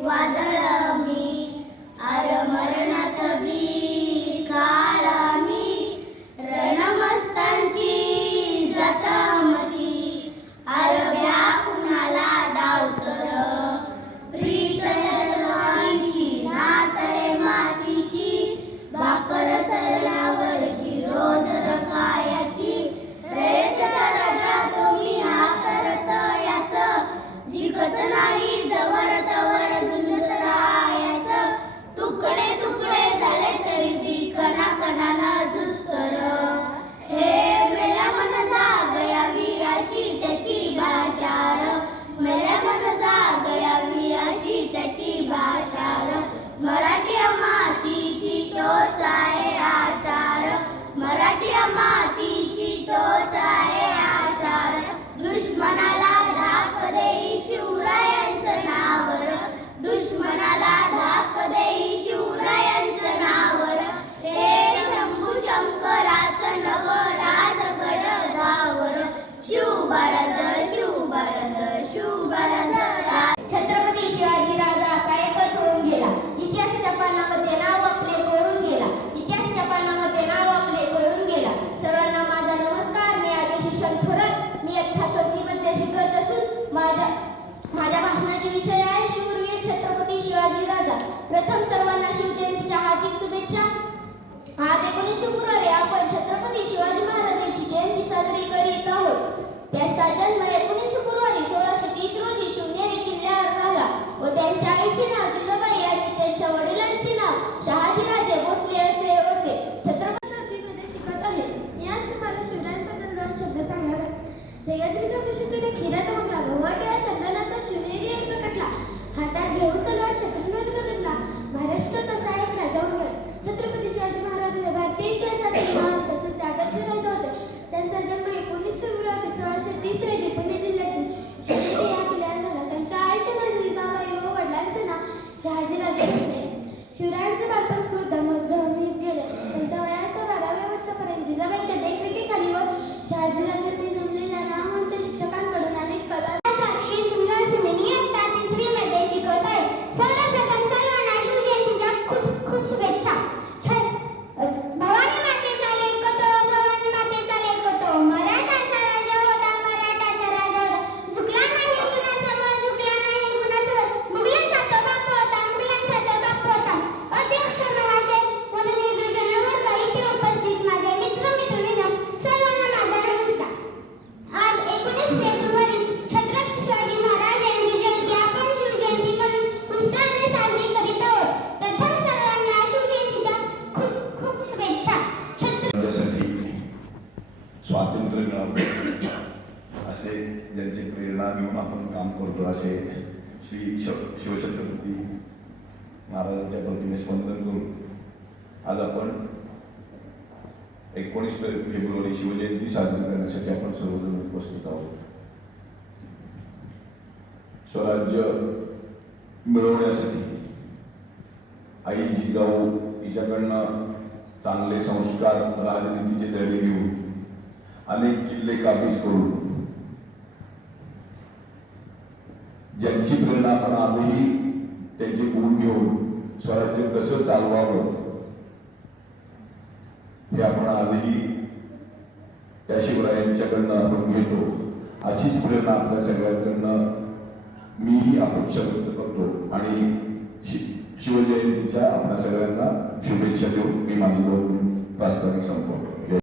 વાદળ थोरात मी अठ्ठा चौथीमध्ये शिकत असून माझ्या माझ्या भाषणाचे विषय आहे शूरवीर छत्रपती शिवाजी राजा. प्रथम सर्वांना शिवजयंतीच्या हार्दिक शुभेच्छा. आज एकोणीस फेब्रुवारी आपण छत्रपती शिवाजी महाराजांची जयंती साजरी करीत आहोत. शितुने खिरत उडालो व त्या चंदनाचा शिवनेरी प्रकटला हातात घेऊन तलवार शत्रूंवर नोकरी मिळावं असे ज्यांची प्रेरणा घेऊन आपण काम करतो असे श्री श शिवछत्रपती महाराजांच्या प्रतिमे स्पंदन करून आज आपण एकोणीस फेब्रुवारी शिवजयंती साजरी करण्यासाठी आपण सर्वजण उपस्थित आहोत. स्वराज्य मिळवण्यासाठी आई जिजाऊ हिच्याकडनं चांगले संस्कार राजनीतीचे धडे घेऊन अनेक किल्ले काबीज करून. ज्यांची प्रेरणा आपण आजही त्यांची गुण घेऊन स्वराज्य कसं चालवावं हे आपण आजही त्या शिवरायांच्याकडनं आपण घेतो. अशीच प्रेरणा आपल्या सगळ्यांकडनं मीही अपेक्षा व्यक्त करतो आणि शिवजयंतीच्या आपल्या सगळ्यांना शुभेच्छा देऊन मी माझी दोन प्रास्ताविक संपवतो.